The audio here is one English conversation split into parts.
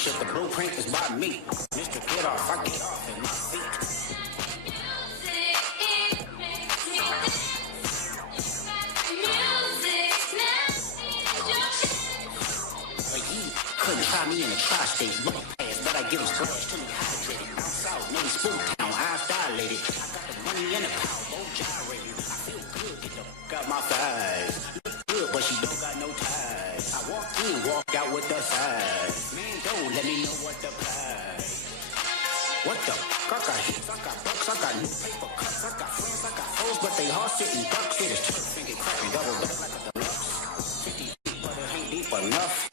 shit, the blueprint is by me. Mr. Get Off, I get off in my feet. Couldn't try me in the tri-state, look past, but I give them splash till he hydrated. Down south, maybe Spoon Town, eyes dilated. I got the money and the power, both gyrated. I feel good, get the fuck out my thighs. Look good, but she don't got no ties. I walked in, walked out with the size. Man, don't let me know what the prize. What the fuck? I got hits, I got bucks, I got new paper cuts, I got friends, I got foes, but they hard sitting ducks. Hit his turf and get cracking, double up like a deluxe. 50 deep, but it ain't deep enough.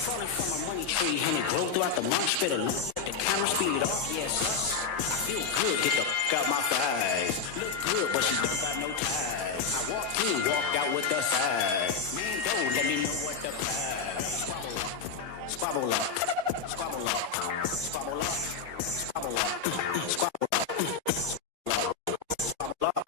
Falling from a money tree and it grow throughout the month. Spit a loop, the camera speed off, yes. I feel good, get the fuck out my thighs. Look good, but she don't got no ties. I walked in, walked out with the size. Man, don't let me know what the prize. Squabble up, squabble up, squabble up, squabble up, squabble up, squabble up, squabble up.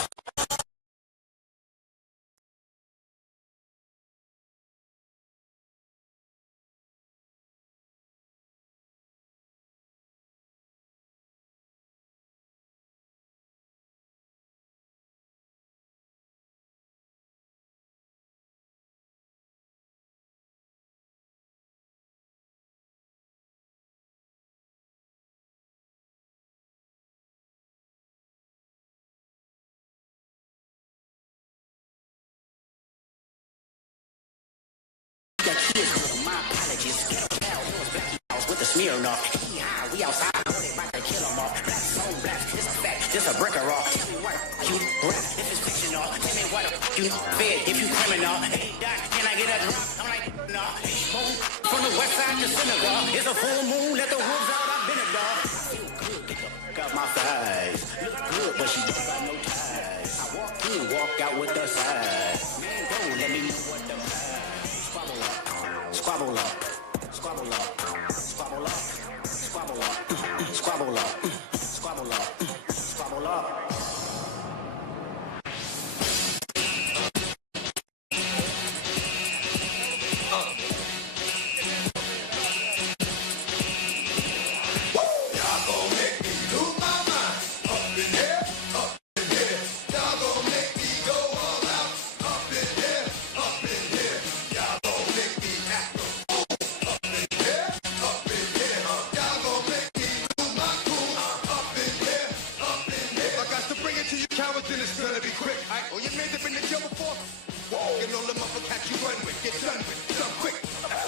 My apologies. With the smear off. We outside. About to kill them all. Black stone black. This a fact. This a brick or all. Tell me what you rap if it's fictional. Tell me what you fed if you criminal. Hey, Doc, can I get a drop? I'm like, no. From the west side to Senegal. It's a full moon. Let the wolves out. I've been a dog. I feel good. Get the fuck out my thighs. Look good, but she don't got no ties. I walk in, walk out with the size. Man, don't let me know what the prize. Squabble up, squabble up, squabble up, squabble up, squabble up, squabble up, squabble up. Y'all gon' make me lose my mind. Up in here, up in here. Y'all gon' make me go all out. Up in here, up in here. Y'all gon' make me act a fool. Up in here, up in here. Y'all gon' make me lose my cool. Up in here, up in here. I got to bring it to you cowards and it's gonna be quick. Oh, you made it in the jail before? Whoa, and all the motherfuckers you run with, get done with, done quick.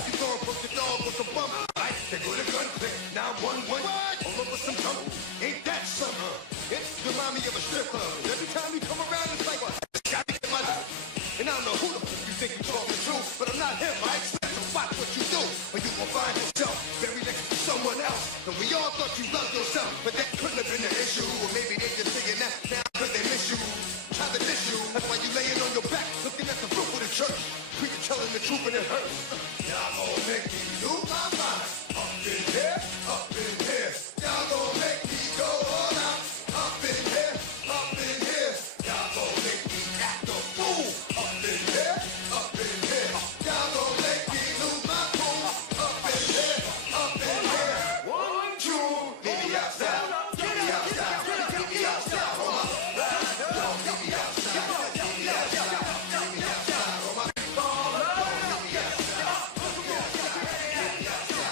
You gon' poke the dog with the bump. Right, they go to gun click. Now 1-1, all over some tumble. Ain't that something? It remind me of a strip club. Every time you come around, it's like, well, I gotta get my life. And I don't know who the fuck you think you talking to, but I'm not him. I expect to watch what you do, or you gon' find yourself very next to someone else. And we all thought you loved yourself, but that couldn't have been the issue. Or maybe they just saying that now because they miss you. Try to miss you. That's why you laying on your back, looking at the roof of the church. Preacher telling the truth and it hurts. Y'all gon' make me lose my mind. Up in here, up in here. Y'all gon' make me go all out. Up in here, up in here. Y'all gon' make me act a fool. Up in here, up in here. Y'all gon' make me lose my cool. Up in here, up in here. 1, 2, meet me outside. Meet me outside. Meet me outside. Hold up. Meet me outside. Meet me outside. Meet me outside. Hold up. Meet me outside. Meet me outside.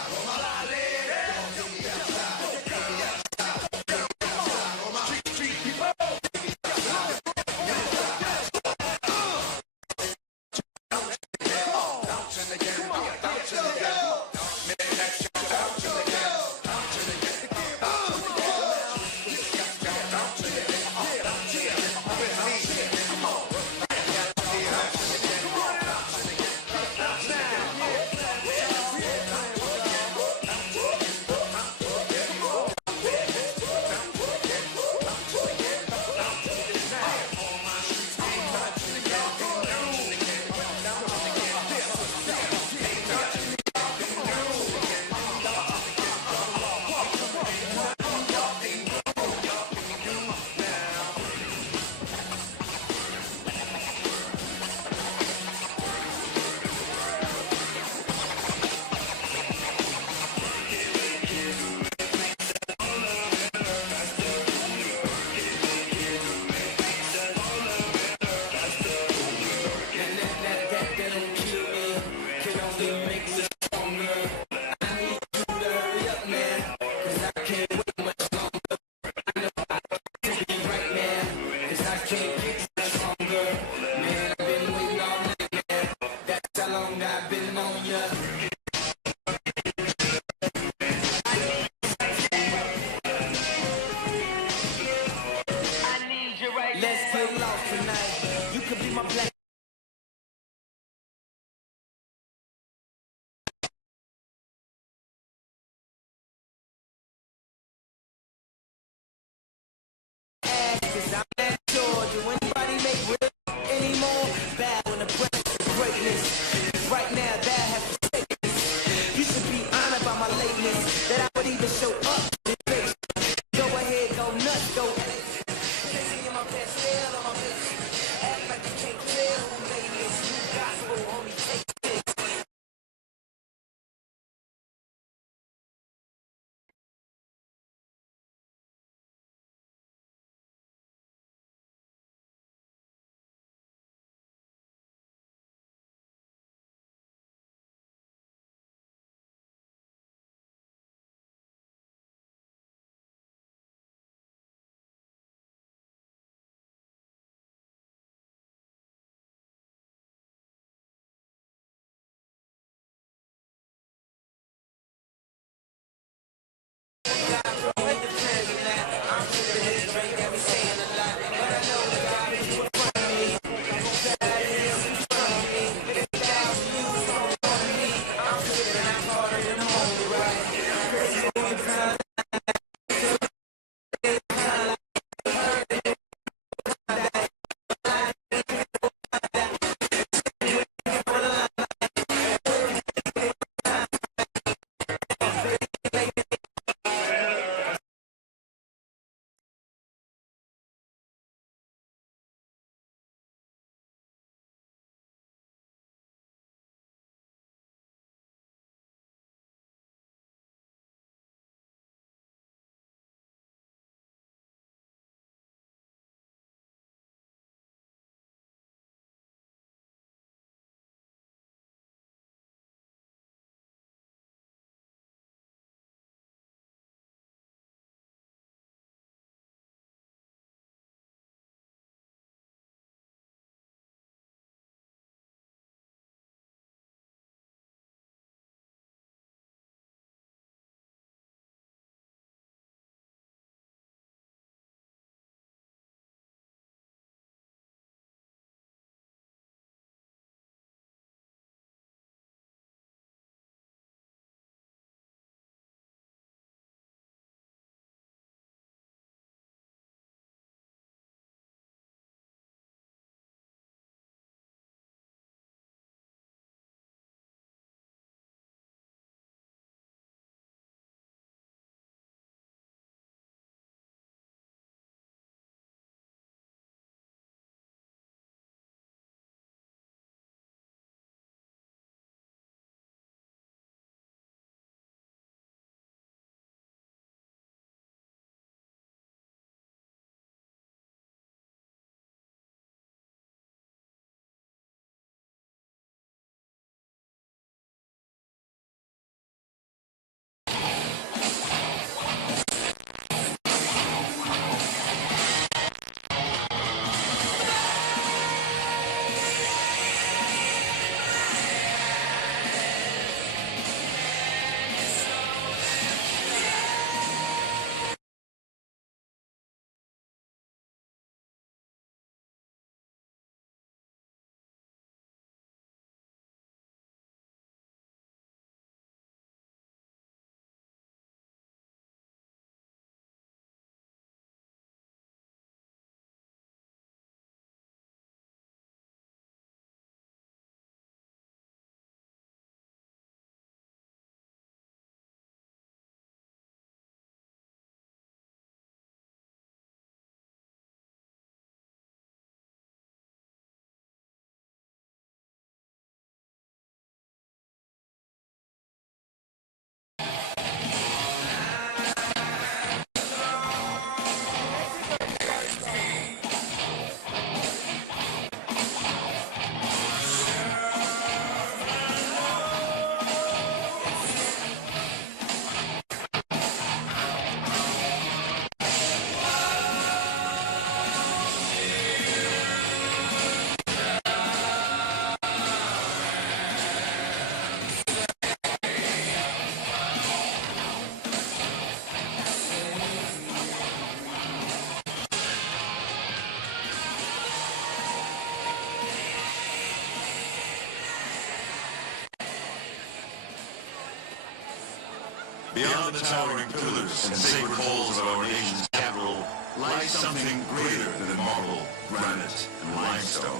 Beyond the towering pillars and sacred halls of our nation's capital lies something greater than marble, granite, and limestone.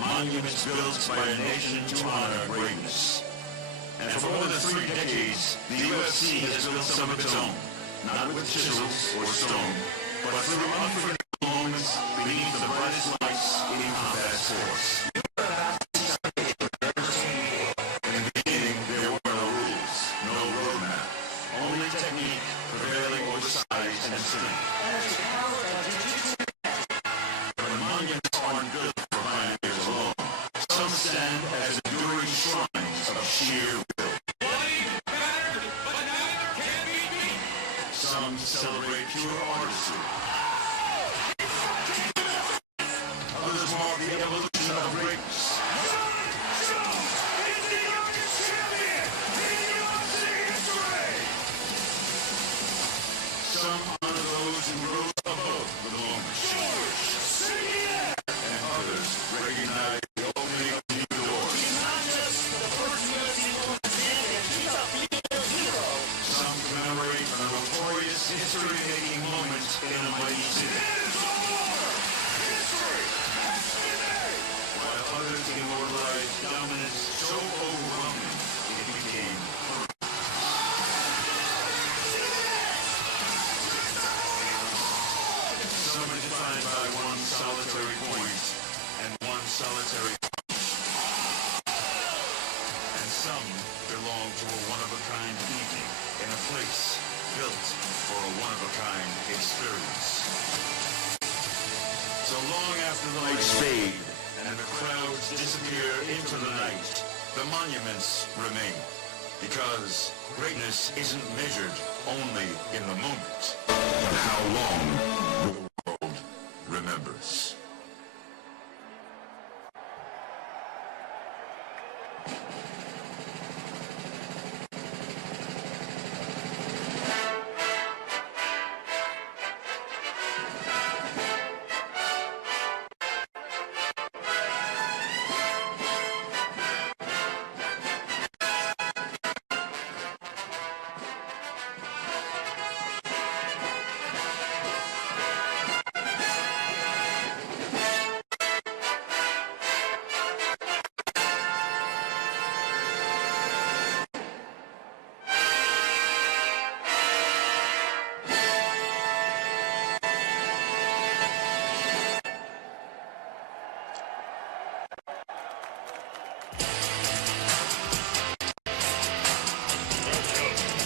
Monuments built by a nation to honor greatness. And for more than 3 decades, the UFC has built some of its own, not with chisels or stone, but through unforgettable moments beneath the brightest lights in combat sports. In the beginning, there were no rules, no roadmap, only technique prevailing over size and strength. But the monuments aren't built for pioneers alone. Some stand as enduring shrines of sheer will. Some celebrate pure artistry. Others mark the evolution of greatness. Some honor those who rose above the moment. And others recognize the opening of new doors. Some commemorate one-of-a-kind experience. So long after the lights fade and the crowds disappear into the night, the monuments remain. Because greatness isn't measured only in the moment, but how long the world remembers.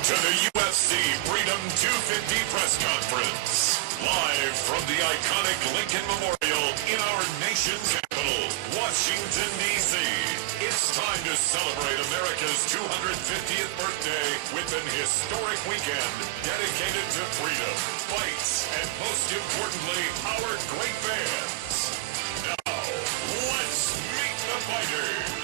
To the UFC Freedom 250 press conference, live from the iconic Lincoln Memorial in our nation's capital, Washington, D.C. It's time to celebrate America's 250th birthday with an historic weekend dedicated to freedom, fights, and most importantly, our great fans. Now, let's meet the fighters.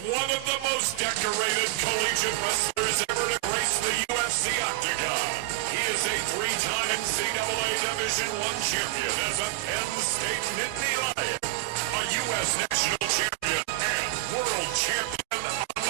One of the most decorated collegiate wrestlers ever to grace the UFC octagon. He is a three-time NCAA Division I champion as a Penn State Nittany Lion, a U.S. national champion and world champion on the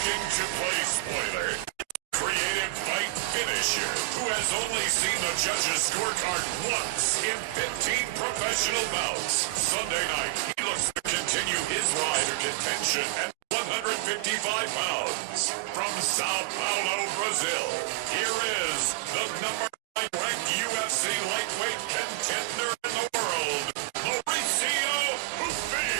Looking to play spoiler? Creative fight finisher who has only seen the judges' scorecard once in 15 professional bouts. Sunday night, he looks to continue his ride to contention at 155 pounds. From Sao Paulo, Brazil, here is the number 9 ranked UFC lightweight contender in the world, Mauricio Hufi.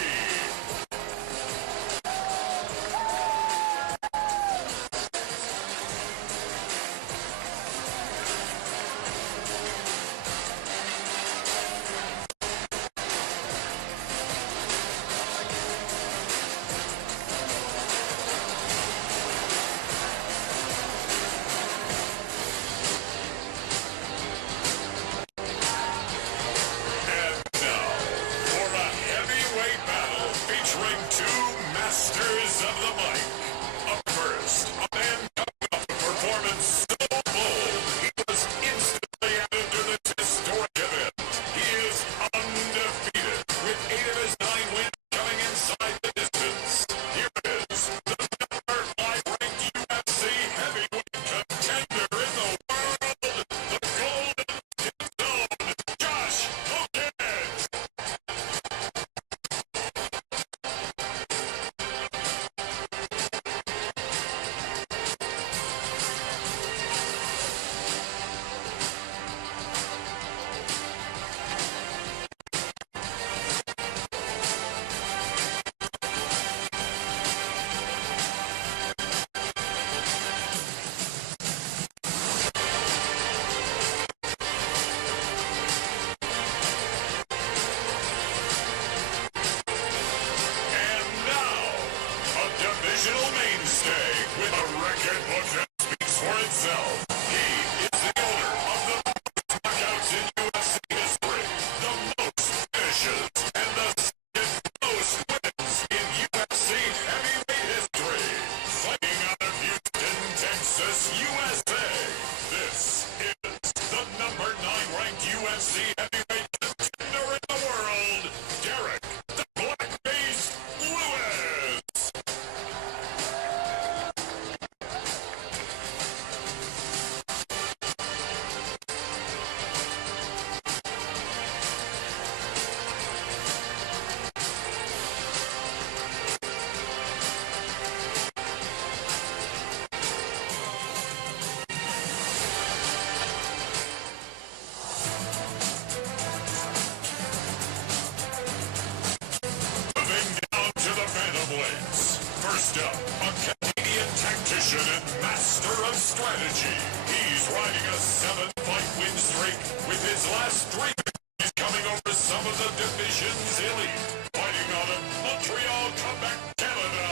First up, a Canadian tactician and master of strategy. He's riding a 7-fight win streak with his last 3 victories coming over some of the division's elite. Fighting out of Montreal, Quebec, Canada,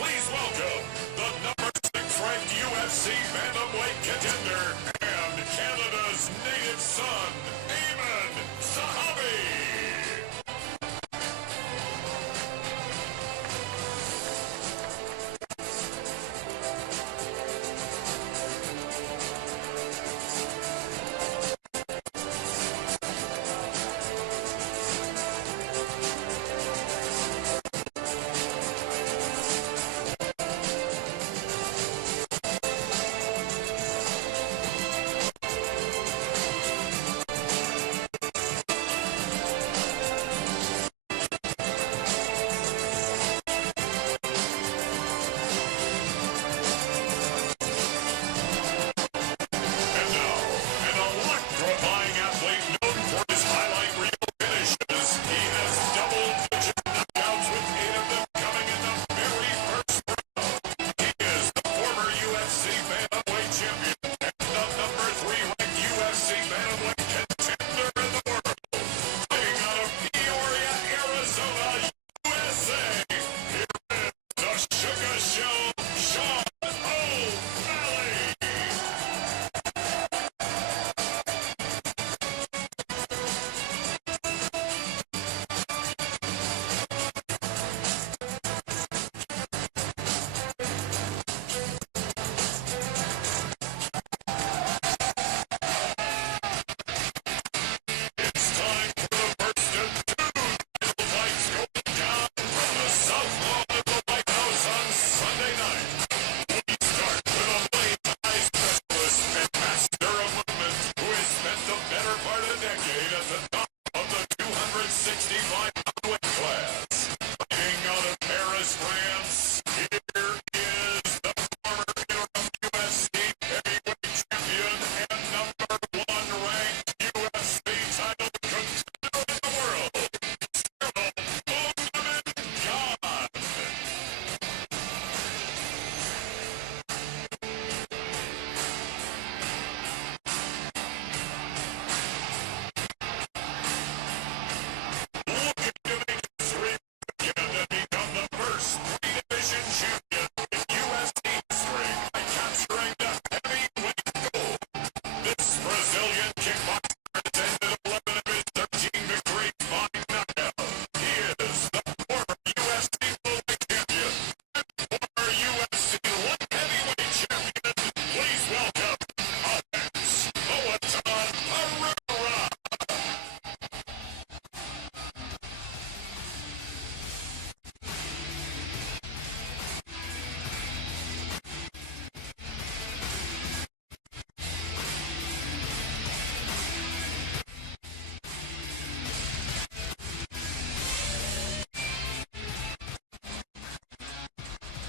please welcome the number 6 ranked UFC bantamweight contender and Canada's native son, Ayman Zahabi.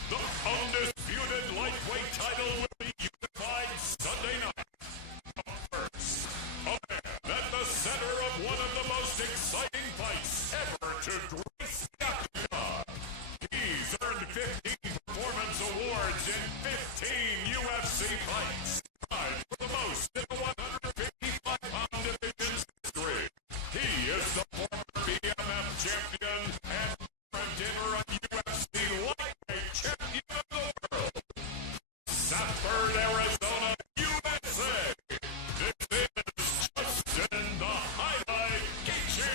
The undisputed lightweight title will be unified Sunday night. First, a man at the center of one of the most exciting fights ever to grace the octagon. He's earned 15 performance awards in 15 UFC fights, tied for the most in the 155-pound division's history. He is the former BMF champion and current interim UFC lightweight champion of the world. Sanford, Arizona, USA. This is Justin the Highlight Gaethje.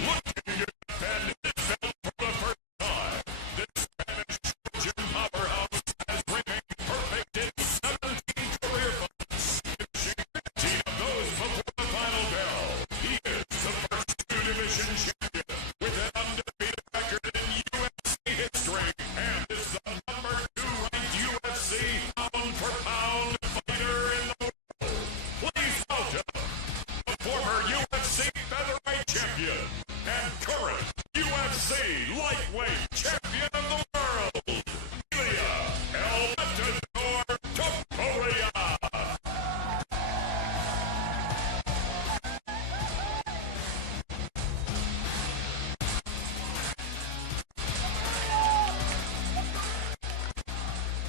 Looking to defend his belt for the first time, this Spanish Trojan powerhouse has remained perfect in 17 career fights, finishing 15 of those before the final bell. He is the first two-division champion with an undefeated record in UFC history and is the number 2 ranked UFC pound-for-pound fighter in the world. Please welcome the former UFC featherweight champion and current UFC lightweight champion of the world, Ilya El Matador Topuria.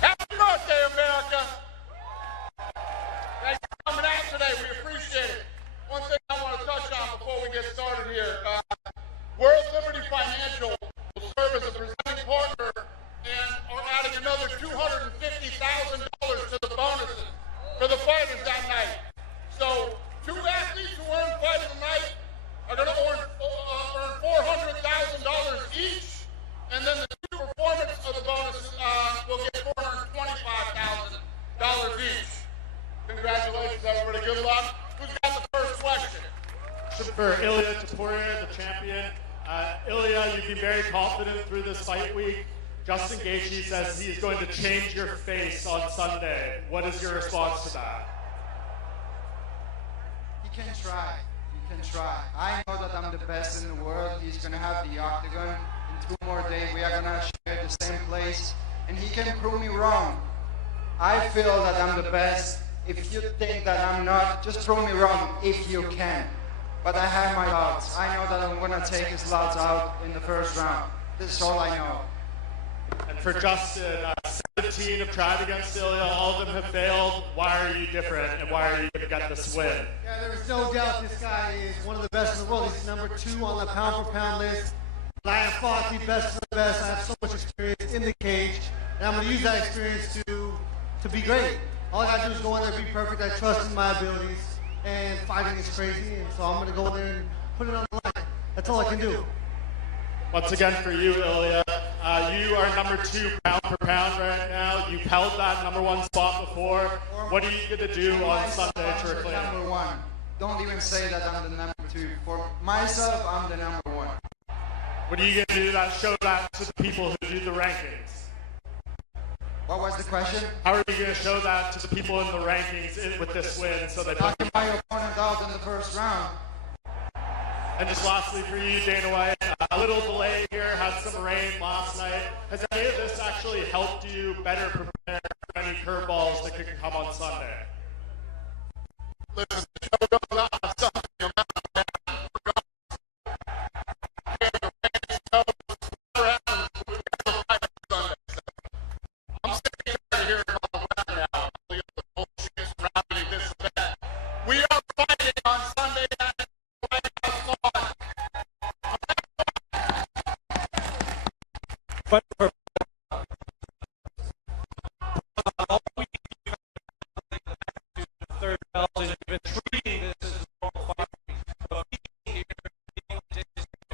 Happy birthday, America! Thanks for coming out today. We appreciate it. One thing I want to touch on before we get started here. World Liberty Financial will serve as a presenting partner and are adding another $250,000 to the bonuses for the fighters that night. So, 2 athletes who earn fight of the night are going to earn $400,000 each, and then the 2 performance of the bonuses will get $425,000 each. Congratulations, everybody. Good luck. Who's got the first question? For Ilya Topuria, the champion. Ilya, you've been very confident through this fight week. Justin Gaethje says he's going to change your face on Sunday. What is your response to that? He can try. He can try. I know that I'm the best in the world. He's going to have the octagon. In 2 more days, we are going to share the same place. And he can prove me wrong. I feel that I'm the best. If you think that I'm not, just prove me wrong if you can. But I have my doubts. I know that I'm going to take his doubts out in the first round. This is all I know. And for Justin, 17 have tried against Ilya. All of them have failed. Why are you different, and why are you going to get this win? Yeah, there is no doubt this guy is one of the best in the world. He's number 2 on the pound-for-pound list. But I have fought the best of the best. I have so much experience in the cage, and I'm going to use that experience to be great. All I got to do is go in there and be perfect. I trust in my abilities, and fighting is crazy, and so I'm going to go in there and put it on the line. That's all I can do. Once again for you, Ilya, you are number 2 pound per pound right now. You've held that number 1 spot before. What are you going to do on Sunday to reclaim it? Number 1. Don't even say that I'm the number 2. For myself, I'm the number 1. What are you going to do to show that to the people who do the rankings? What was the question? How are you going to show that to the people in the rankings with this win so they don't... Knocking my opponent out in the first round. And just lastly for you, Dana White, a little delay here, had some rain last night. Has any of this actually helped you better prepare for any curveballs that could come on Sunday? Listen, the show goes on Sunday. I'm sitting right here in Colorado now. The bullshit surrounding this event. We are fighting on Sunday night. But for all week, third belt, and you've been treating this as a normal fight. But being here, being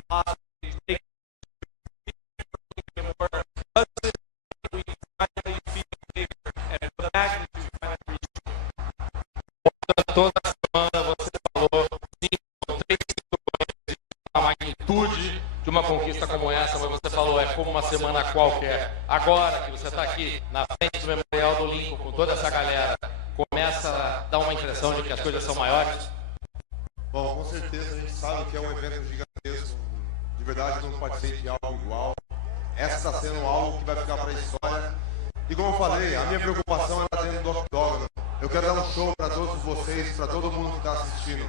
possibly making more positive, we can finally be bigger, and the magnitude finally reach. Toda semana você falou 3 de uma magnitude de uma conquista como essa, mas você falou é como uma semana qualquer. Agora que você está aqui na frente do Memorial do Lincoln com toda essa galera, começa a dar uma impressão de que as coisas são maiores? Bom, com certeza a gente sabe que é um evento gigantesco. De verdade, não pode ser de algo igual. Essa está sendo algo que vai ficar para a história. E como eu falei, a minha preocupação é lá dentro do octógono. Eu quero dar um show para todos vocês, para todo mundo que está assistindo.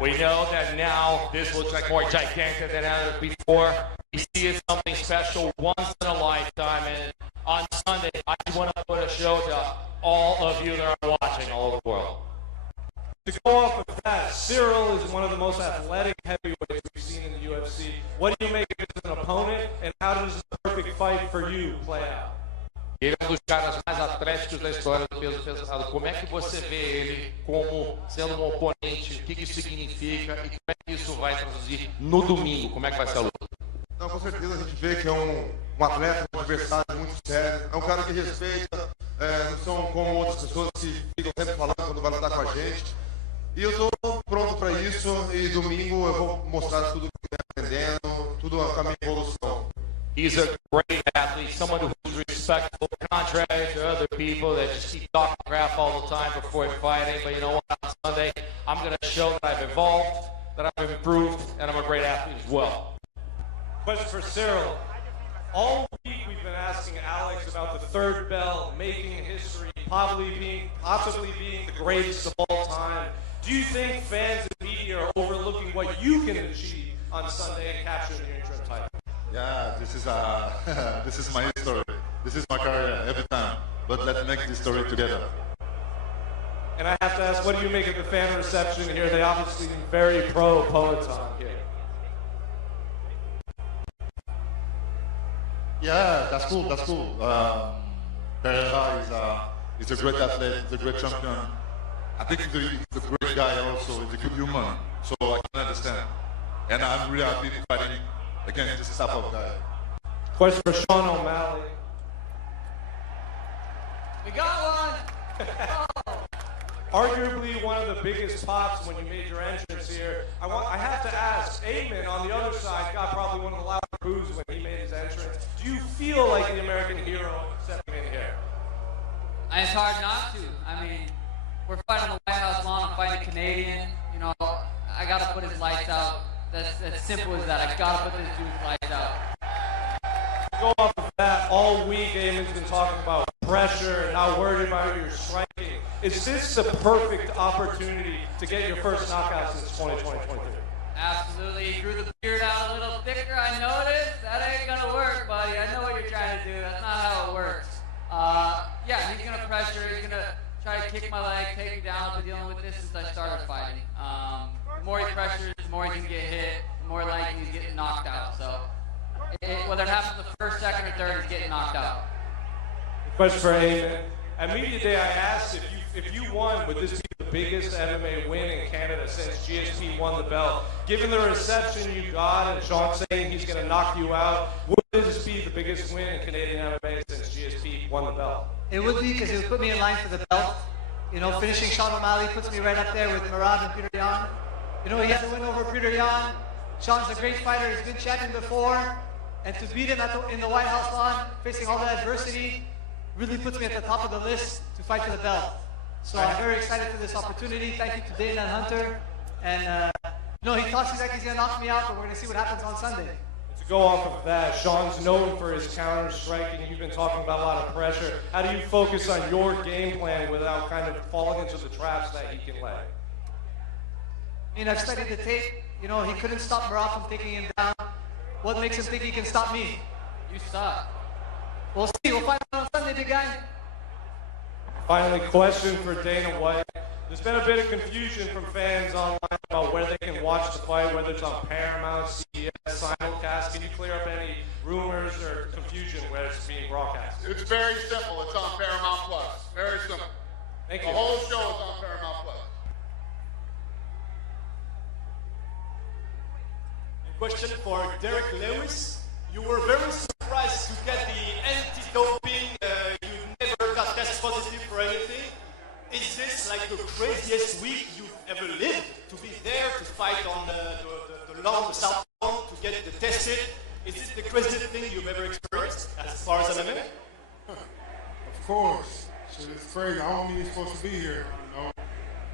We know that now this looks like more gigantic than ever before. We see it's something special once in a lifetime. And on Sunday, I just want to put a show to all of you that are watching all over the world. To go off of that, Cyril is one of the most athletic heavyweights we've seen in the UFC. What do you make of him as an opponent, and how does the perfect fight for you play out? Ele é um dos caras mais atléticos da história do peso pesado. Como é que você vê ele como sendo um oponente? O que isso significa e como é que isso vai traduzir no domingo? Como é que vai ser a luta? Não, com certeza a gente vê que é um atleta, um adversário muito sério. É um cara que respeita, não são como outras pessoas que ficam sempre falando quando vai lutar com a gente. E eu estou pronto para isso e domingo eu vou mostrar tudo que eu estou aprendendo, tudo com a minha evolução. He's a great athlete, someone who's respectful, contrary to other people that just keep talking crap all the time before fighting. But you know what? On Sunday, I'm going to show that I've evolved, that I've improved, and I'm a great athlete as well. Question for Cyril. All week we've been asking Alex about the third bell, making history, possibly being the greatest of all time. Do you think fans and media are overlooking what you can achieve on Sunday and capturing the interim title? Yeah, this is my story. This is my career every time. But let's make this story together. And I have to ask, what do you make of the fan reception here? They obviously very pro Peloton here. Yeah, that's cool. That's cool. Pereira is a great athlete. He's a great champion. I think he's a great guy also. He's a good human. So I can understand. And I'm really happy fighting against this type of guy. Question for Sean O'Malley. We got one! Arguably one of the biggest pops when you made your entrance here. I have to ask, Eamon on the other side got probably one of the loudest boos when he made his entrance. Do you feel like the American hero stepping in here? It's hard not to. I mean, we're fighting on the White House lawn, I'm fighting a Canadian. You know, I gotta put his lights out. That's as simple as that. I gotta put this dude's lights out. Go off of that, all week Eamon's been talking about pressure and how worried about your striking. Is this the perfect opportunity to get your first knockout since 2023? Absolutely. He grew the beard out a little thicker, I noticed. That ain't gonna work, buddy. I know what you're trying to do. That's not how it works. Yeah, he's gonna pressure. He's gonna try to kick my leg, take me down. I've been dealing with this since I started fighting. The more he pressures, the more he can get hit, the more likely he's getting knocked out. So whether it happens the first, second, or third, he's getting knocked out. Question for Eamon. At Media Day, I asked if you won, would this be the biggest MMA win in Canada since GSP won the belt? Given the reception you got and Sean saying he's going to knock you out, would this be the biggest win in Canadian MMA since GSP won the belt? It would be, because it would put me in line for the belt. You know, finishing Sean O'Malley puts me right up there with Murad and Peter Yan. You know, he has to win over Peter Yan. Sean's a great fighter. He's been champion before. And to beat him in the White House lawn, facing all that adversity, really puts me at the top of the list to fight for the belt. So I'm very excited for this opportunity. Thank you to Dana and Hunter. And, he talks like he's going to knock me out, but we're going to see what happens on Sunday. To go off of that, Sean's known for his counter striking. You've been talking about a lot of pressure. How do you focus on your game plan without kind of falling into the traps that he can lay? I mean, I've studied the tape. You know, he couldn't stop Murad from taking him down. What makes him think he can stop me? You suck. We'll see. We'll find out on Sunday, big guy. Finally, question for Dana White. There's been a bit of confusion from fans online about where they can watch the fight, whether it's on Paramount, CBS, simulcast. Can you clear up any rumors or confusion where it's being broadcast? It's very simple. It's on Paramount Plus. Very simple. Thank you. The whole show is on Paramount Plus. Question for Derek Lewis. You were very surprised to get the anti-doping. You never got test positive for anything. Is this like the craziest week you've ever lived? To be there to fight on the South Lawn to get the tested? Is this the craziest thing you've ever experienced as far as MMA? Of course. Shit, it's crazy. I wasn't even supposed to be here, you know.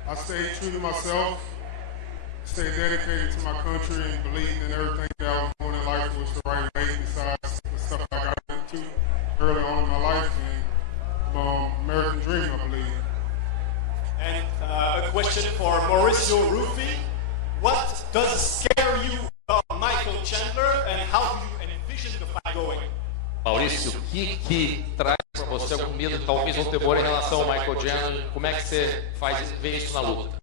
I stayed true to myself, stayed dedicated to my country, and believed in everything that I was doing in life was the right way, besides the stuff I got into early on in my life, and my American dream, I believe. And a question for Mauricio Ruffi. What does scare you about Michael Chandler, and how do you envision the fight going? Maurício, o que traz para você algum medo, talvez um temor em relação ao Michael Chandler? Como é que você vê isso na luta?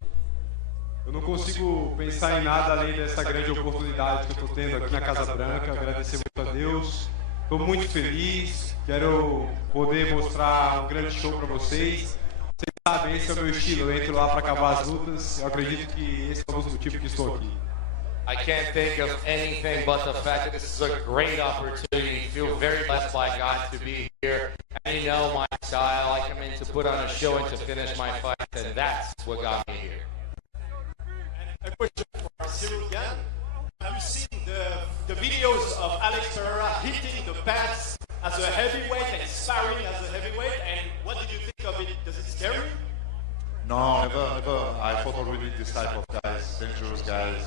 Eu não consigo pensar em nada além dessa grande oportunidade que eu estou tendo aqui na Casa Branca. Agradecer muito a Deus. Estou muito feliz. Quero poder mostrar um grande show para vocês. Vocês sabem, esse é o meu estilo. Eu entro lá para acabar as lutas. Eu acredito que esse é o motivo que estou aqui. I can't think of anything but the fact that this is a great opportunity. Feel very blessed by God to be here. And you know my style. I come in to put on a show and to finish my fight, and that's what got me here. And a question for Cyril again. Have you seen the videos of Alex Pereira hitting the pads as a heavyweight and sparring as a heavyweight? And what did you think of it? Does it scare you? No, never. I fought already this type of guys, dangerous guys.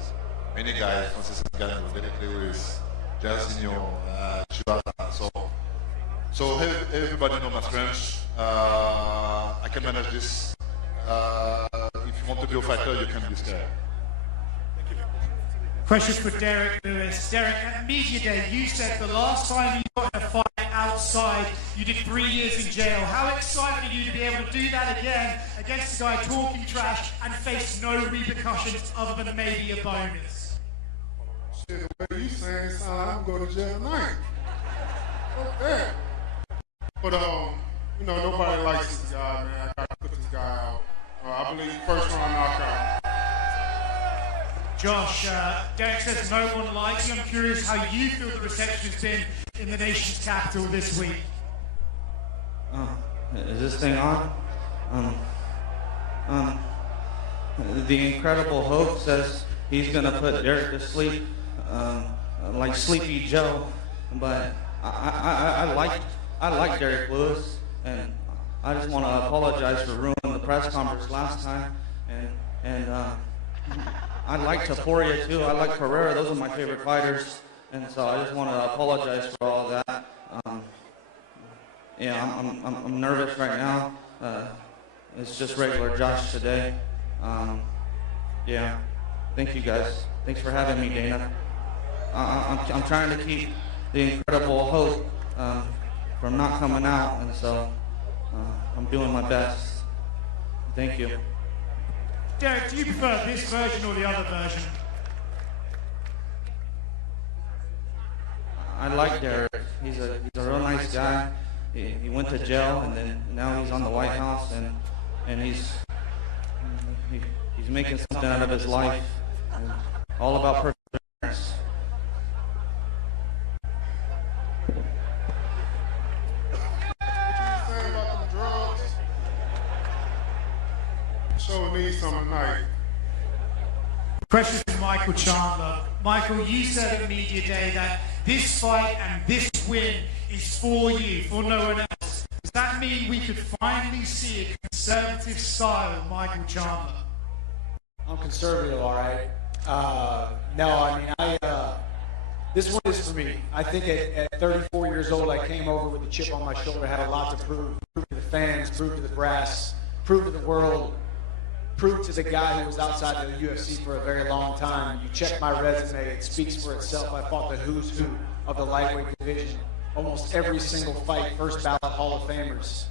Many guys, Francis Ngannou, Derek Lewis, Jairzinho, Chivata. So everybody knows my French. I can manage this. If you want to be a fighter, you can be scared. Question for Derek Lewis. Derek, at Media Day, you said the last time you got in a fight outside, you did 3 years in jail. How excited are you to be able to do that again against a guy talking trash and face no repercussions other than maybe a bonus? Shit, the way you saying it sound like I'm going to jail tonight. Fuck that. But, you know, nobody likes this guy, man. I got to put this guy out. I believe first round knockout. Josh, Derek says no one likes you. I'm curious how you feel the reception has been in the nation's capital this week. Is this thing on? The Incredible Hulk says he's gonna put Derek to sleep, like Sleepy Joe. But I like Derek Lewis, and I just want to apologize for ruining the press conference last time. And I like Taporia too. I like Pereira. Those are my favorite fighters, and so I just want to apologize for all that. Yeah, I'm nervous right now. It's just regular Josh today. Yeah, thank you guys. Thanks for having me, Dana. I'm trying to keep the Incredible Hulk from not coming out, and so I'm doing my best. Thank you. Derek, do you prefer this version or the other version? I like Derek. He's a real nice guy. He went to jail, and then now he's on the White House, and he's making something out of his life. And all about perseverance. Show needs some tonight. Question from Michael Chandler. Michael, you said at Media Day that this fight and this win is for you, for no one else. Does that mean we could finally see a conservative style Michael Chandler? I'm conservative, all right. No, I mean, this one is for me. I think at 34 years old, I came over with a chip on my shoulder, had a lot to prove to the fans, prove to the brass, prove to the world, prove to the guy who was outside the UFC for a very long time. You check my resume, it speaks for itself. I fought the who's who of the lightweight division. Almost every single fight, first ballot Hall of Famers.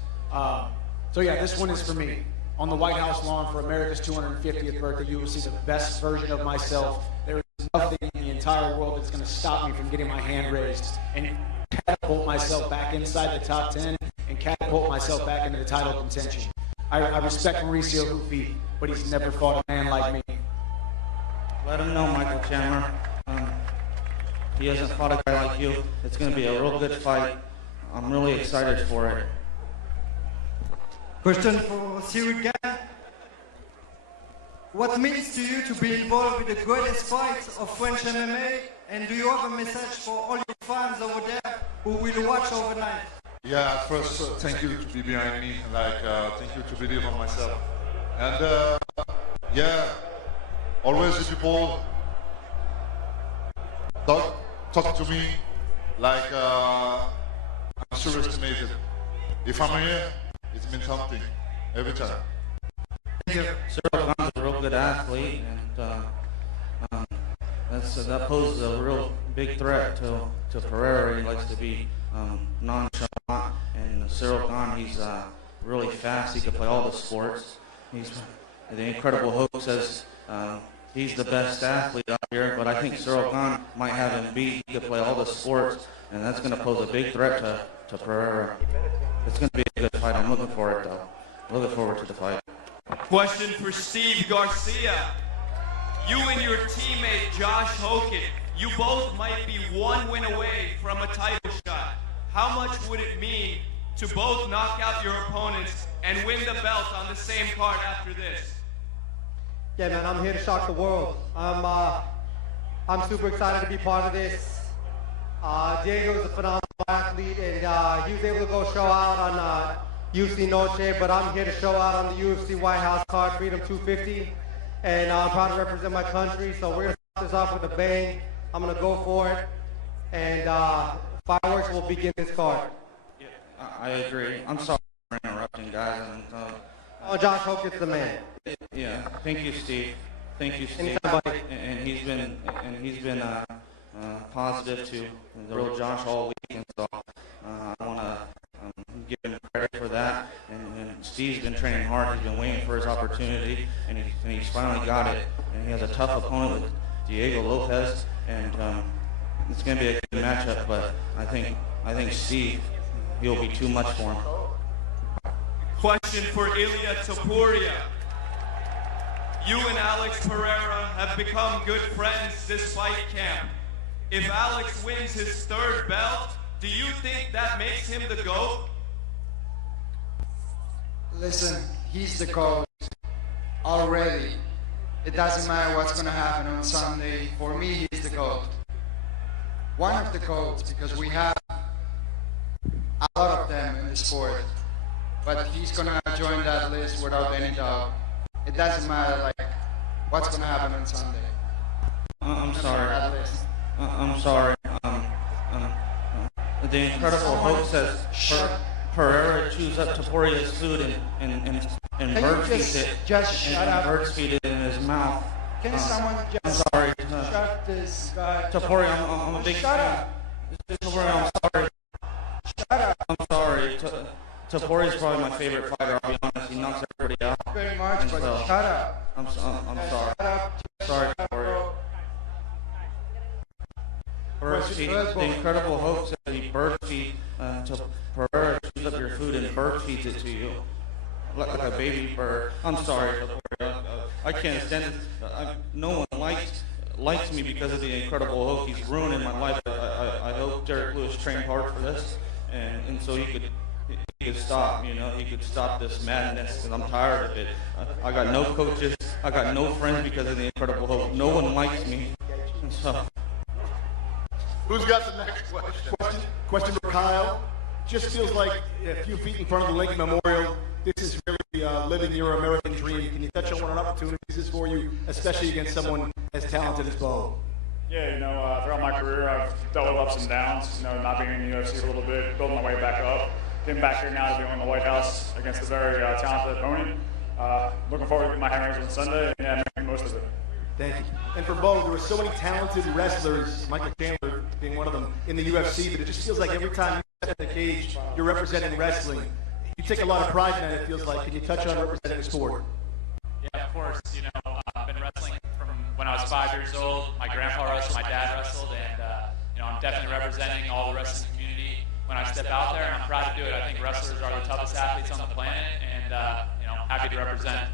So yeah, this one is for me. On the White House lawn for America's 250th birthday, you will see the best version of myself. There is nothing in the entire world that's going to stop me from getting my hand raised and catapult myself back inside the top 10 and catapult myself back into the title contention. I respect Mauricio Ruffi, but he's never fought a man like me. Let him know, Michael Chandler. He hasn't fought a guy like you. It's going to be a real good fight. I'm really excited for it. Question for Cyril again. What means to you to be involved with the greatest fights of French MMA? And do you have a message for all your fans over there who will watch overnight? Yeah, first, thank you to be behind me. Thank you to believe on myself. And yeah, always the people talk to me like I'm surestimated. If I'm here, it means something every time. Cyril Gane's a real good athlete, and that poses a real big threat to Pereira. He likes to be nonchalant, and Cyril Gane, he's really fast. He can play all the sports. The Incredible Hulk says he's the best athlete out here, but I think Cyril Gane might have him beat. He can play all the sports, and that's going to pose a big threat to Pereira. It's going to be a good fight. I'm looking for it, though. Looking forward to the fight. Question for Steve Garcia. You and your teammate Josh Hogan, you both might be one win away from a title shot. How much would it mean to both knock out your opponents and win the belt on the same card after this? Yeah, man, I'm here to shock the world. I'm super excited to be part of this. Diego's a phenomenal athlete, and he was able to go show out on UFC Noche, but I'm here to show out on the UFC White House card, Freedom 250, and I'm proud to represent my country, so we're going to start this off with a bang. I'm going to go for it, and fireworks will begin this card. Yeah, I agree. I'm sorry for interrupting, guys. Josh Hogan's the man. Yeah, thank you, Steve. Thank you, Steve. And he's been positive to the real Josh all week, and so I want to give him credit for that. And Steve's been training hard. He's been waiting for his opportunity, and he's finally got it. And he has a tough opponent with Diego Lopez, and it's going to be a good matchup. But I think Steve, he'll be too much for him. Question for Ilia Topuria. You and Alex Pereira have become good friends this fight camp. If Alex wins his third belt, do you think that makes him the GOAT? Listen, he's the GOAT already. It doesn't matter what's going to happen on Sunday. For me, he's the GOAT. One of the GOATs, because we have a lot of them in the sport. But he's going to join that list without any doubt. It doesn't matter, like, what's going to happen on Sunday. I'm sorry. I'm sorry. The Incredible Hulk says Pereira chews up Topuria's food and bird feeds it. Just shut up. Bird feed it in his mouth. Can someone just I'm sorry. shut this guy? Topuria, I'm a big fan. Topuria, I'm sorry. Shut up. I'm sorry. Topuria is probably my favorite fighter. I'll be honest. He knocks everybody out. Thank you very much, but So, shut up. I'm sorry. Shut up. Sorry, Topuria. The Incredible Hulk said he bird feed to Pereira, chews up your food and bird feeds it to you. Like a baby bird. I'm sorry, Topuria. I can't stand it. No one likes me because of the Incredible Hulk. He's ruining my life. I hope Derek Lewis trained hard for this, and so he could stop, he could stop this madness, because I'm tired of it. I got no coaches, I got no friends because of the Incredible Hulk. No one likes me. And so, Who's got the next question? Question for Kyle. Just feels like a few feet in front of the Lincoln Memorial. This is really living your American dream. Can you touch on what an opportunity this is for you, especially against someone as talented as Bo? Yeah, throughout my career, I've dealt with ups and downs. Not being in the UFC for a little bit, building my way back up. Getting back here now to be in the White House against a very talented opponent. Looking forward to getting my hammerings on Sunday and making most of it. Thank you. And for Bo, there were so many talented wrestlers, Michael Chandler being one of them, in the UFC, but it just feels like every time you step in the cage, you're representing wrestling. You take a lot of pride in that, it feels like. Can you touch on representing the sport? Yeah, of course. I've been wrestling from when I was 5 years old. My grandpa wrestled, my dad wrestled, and I'm definitely representing all the wrestling community when I step out there, and I'm proud to do it. I think wrestlers are the toughest athletes on the planet, and happy to represent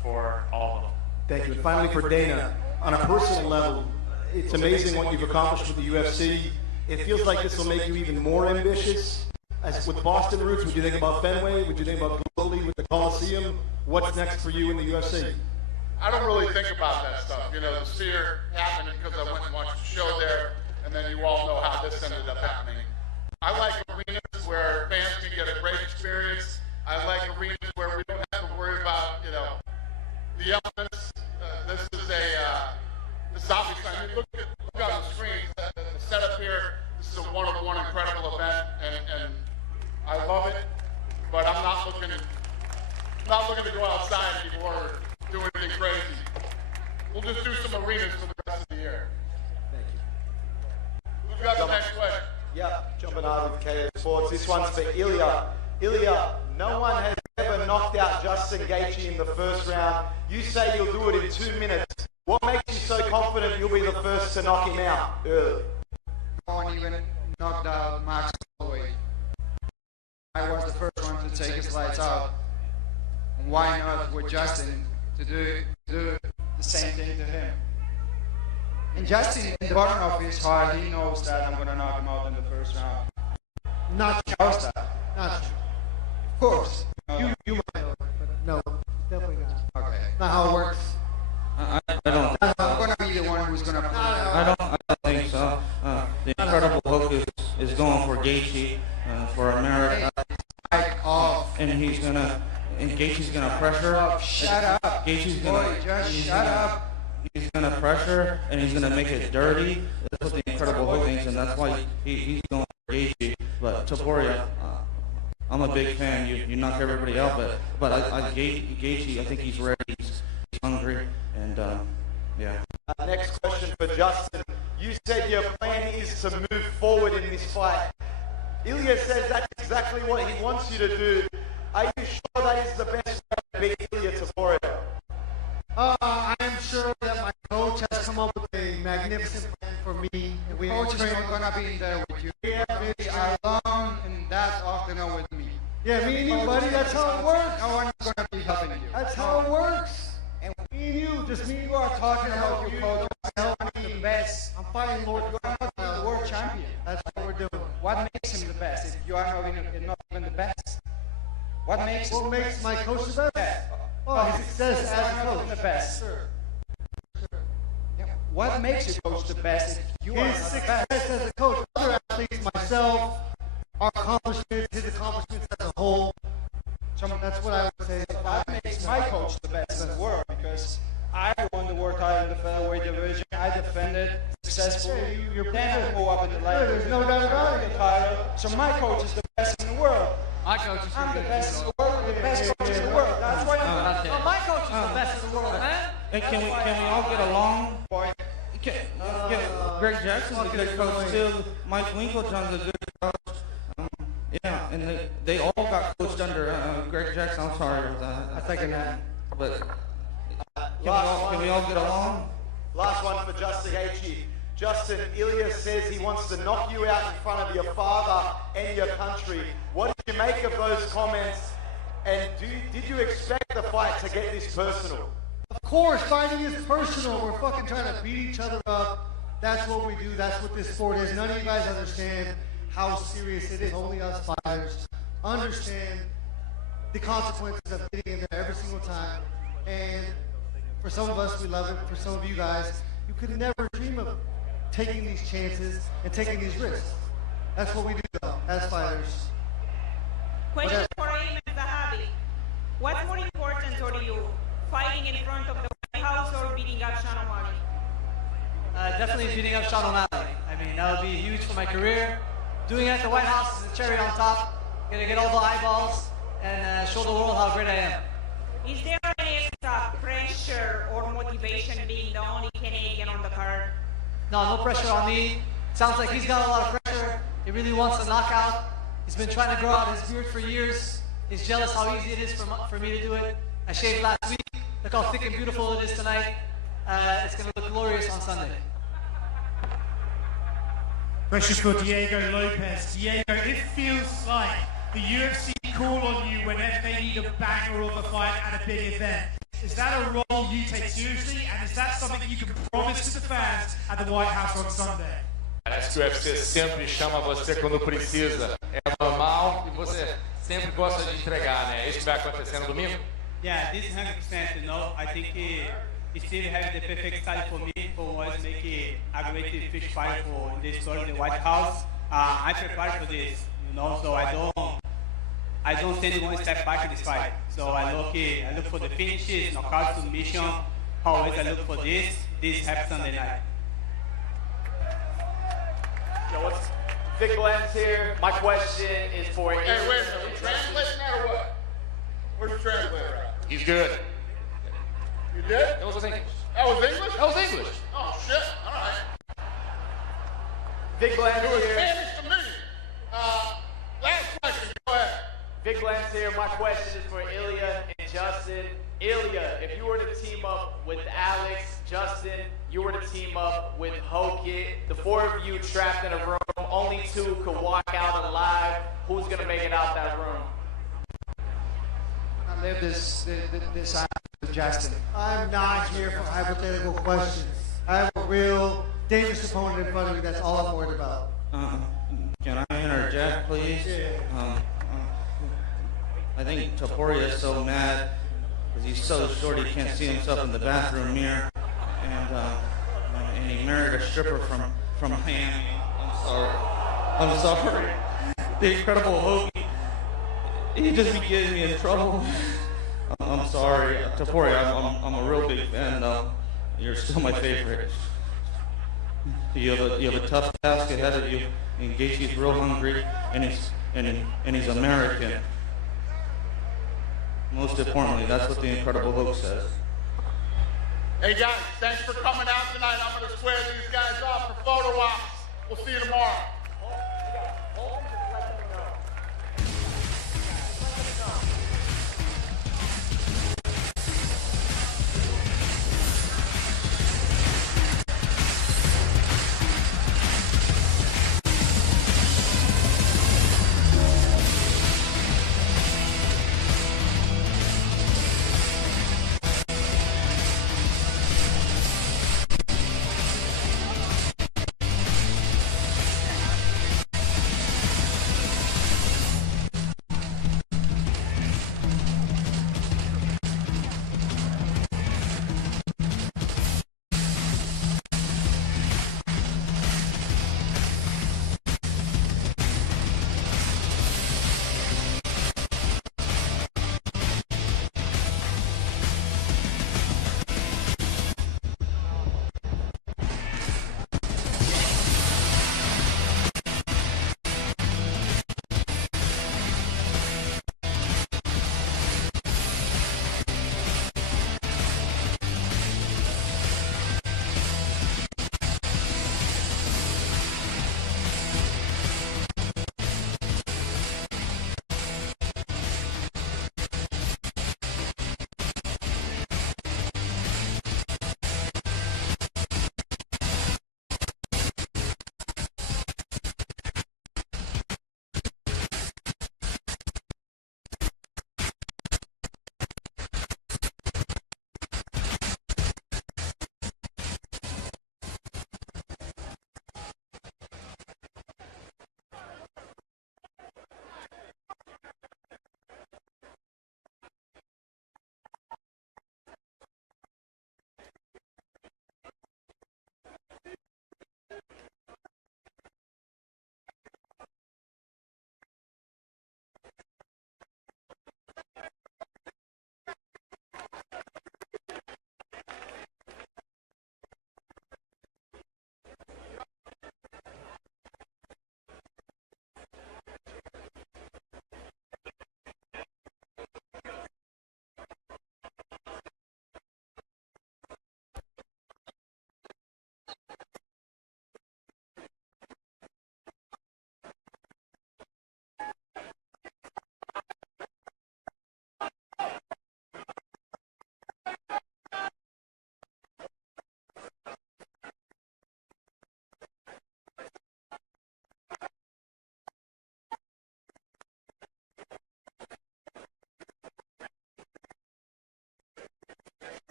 for all of them. Thank you. And finally, for Dana, on a personal level, it's amazing what you've accomplished with the UFC. It feels like this will make you even more ambitious. As with Boston roots, would you think about Fenway? Would you think about globally with the Coliseum? What's next for you in the UFC? I don't really think about that stuff. The Sphere happened because I went and watched the show there, and then you all know how this ended up happening. I like arenas where fans can get a great experience. I like arenas where we don't have to worry about, you know, the elements. This is obviously, I mean, look on the screen, the setup here. This is a one-on-one incredible event, and I love it. But I'm not looking to go outside anymore or do anything crazy. We'll just do some arenas for the rest of the year. Thank you. Who's got the next question? Yeah, John Bernard with KO Sports. This one's for Ilya. Ilya, no one has ever knocked out Justin Gaethje in the first round. You say you'll do it in 2 minutes. What makes you so confident you'll be the first to knock him out early? No one even knocked out Max Holloway. I was the first one to take his lights out. And why not with Justin to do the same thing to him? And Justin, in the bottom of his heart, he knows that I'm going to knock him out in the first round. Not He knows that. Not true. Of course. You might know, but no, definitely not. Okay. Not how it works. I don't. I'm going to be the one who's going to. I don't think so. The Incredible Hulk is going for Gaethje for America, and Gaethje's gonna pressure. Shut up. Gaethje's Shut up. He's gonna pressure, and he's gonna make it dirty. That's what the Incredible Hulk thinks, and that's why he's going for Gaethje. But Topuria, I'm a big fan. You knock everybody out, but Gaethje, I think he's ready. He's hungry, and yeah. Next question for Justin. You said your plan is to move forward in this fight. Ilya says that's exactly what he wants you to do. Are you sure that is the best way to beat Ilya Topuria? I am sure that my coach has come up with a magnificent plan for me. And we Coach is not going to be in there with you. Yeah, They are alone in that octagon with me. Yeah, me and you, buddy. That's how it works. No one's going to be helping you. That's how it works. And me and you, just me and you are talking about your coach. The best. I'm fighting Lord. You are not the world champion. That's what we're doing. What makes him the best if you are not even the best? What makes my coach the best? Oh, his success as a coach. The best. Sure. Yeah. What makes your coach the best if you are His not the success best? as a coach, other athletes, myself, our accomplishments, his accomplishments as a whole. That's what I would say. That makes my coach the best in the world because I won the world title in the featherweight division. I defended successfully. Then I go up in the light. There's no doubt about it. The title. So my coach is the best in the world. My coach is I'm the best in the world. The best coach in the world. That's why my coach is the best in the world, man. Hey, can we all get along? Greg Jackson's a good coach too. Mike Winkeljohn's a good coach. Yeah, and they all got coached under Greg Jackson. I'm sorry about that. I second that. But can we all get along? Last one for Justin Gaethje. Justin, Ilya says he wants to knock you out in front of your father and your country. What did you make of those comments? And did you expect the fight to get this personal? Of course, fighting is personal. We're fucking trying to beat each other up. That's what we do. That's what this sport is. None of you guys understand how serious it is. Only us fighters understand the consequences of getting in there every single time. And for some of us, we love it. For some of you guys, you could never dream of taking these chances and taking these risks. That's what we do, though, as fighters. Question for Ayman Zahabi. What's more important to you, fighting in front of the White House or beating up Sean O'Malley? Definitely beating up Sean O'Malley. I mean, that would be huge for my career. Doing it at the White House is the cherry on top. Gonna get all the eyeballs and show the world how great I am. Is there any extra pressure or motivation being the only Canadian on the card? No pressure on me. Sounds like he's got a lot of pressure. He really wants a knockout. He's been trying to grow out his beard for years. He's jealous how easy it is for me to do it. I shaved last week. Look how thick and beautiful it is tonight. It's going to look glorious on Sunday. Question for Diego Lopez. Diego, it feels like the UFC call on you whenever they need a banger of a fight at a big event. Is that a role you take seriously, and is that something you can promise to the fans at the White House on Sunday? Parece que o UFC sempre chama você quando precisa. É normal e você sempre gosta de entregar, né? Isso vai acontecer no domingo? Yeah, this is 100%, you know. I think Steve has the perfect style for me, for us make a great fish fight for the story in the White House. I prepared for this, so I don't stand one step back in this fight. So I look for the finishes, knockout, submission. Always I look for this. This happens Sunday night. Yo, what's Vic Glenn's here? My question is for... Hey, wait a minute. Are we translating that or what? Where's the translator at? He's good. You did? That was English. That was English? That was English. Oh, shit. All right. Vic Glenn's It was here. Spanish to me. Last question. Go ahead. Vic Glenn's here. My question is for Ilya and Justin. Ilya, if you were to team up with Alex, Justin, you were to team up with Hokit, the four of you trapped in a room, only two could walk out alive. Who's going to make it out that room? I live this with Justin. I'm not here for hypothetical questions. I have a real dangerous opponent in front of me. That's all I'm worried about. Can I interject, please? Yeah. I think Topuria is so mad because he's so short he can't see himself in the bathroom mirror, and he married a stripper from Miami. I'm sorry. The Incredible Hoagie, he just be getting me in trouble. I'm sorry, Topuria. I'm a real big fan, though. You're still my favorite. You have a tough task ahead of you. And Gaethje's real hungry, and he's American. Most importantly, that's what the Incredible Hulk says. Hey, guys, thanks for coming out tonight. I'm going to square these guys off for photo ops. We'll see you tomorrow.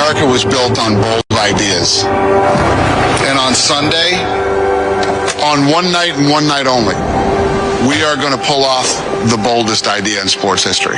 America was built on bold ideas. And on Sunday, on one night and one night only, we are going to pull off the boldest idea in sports history.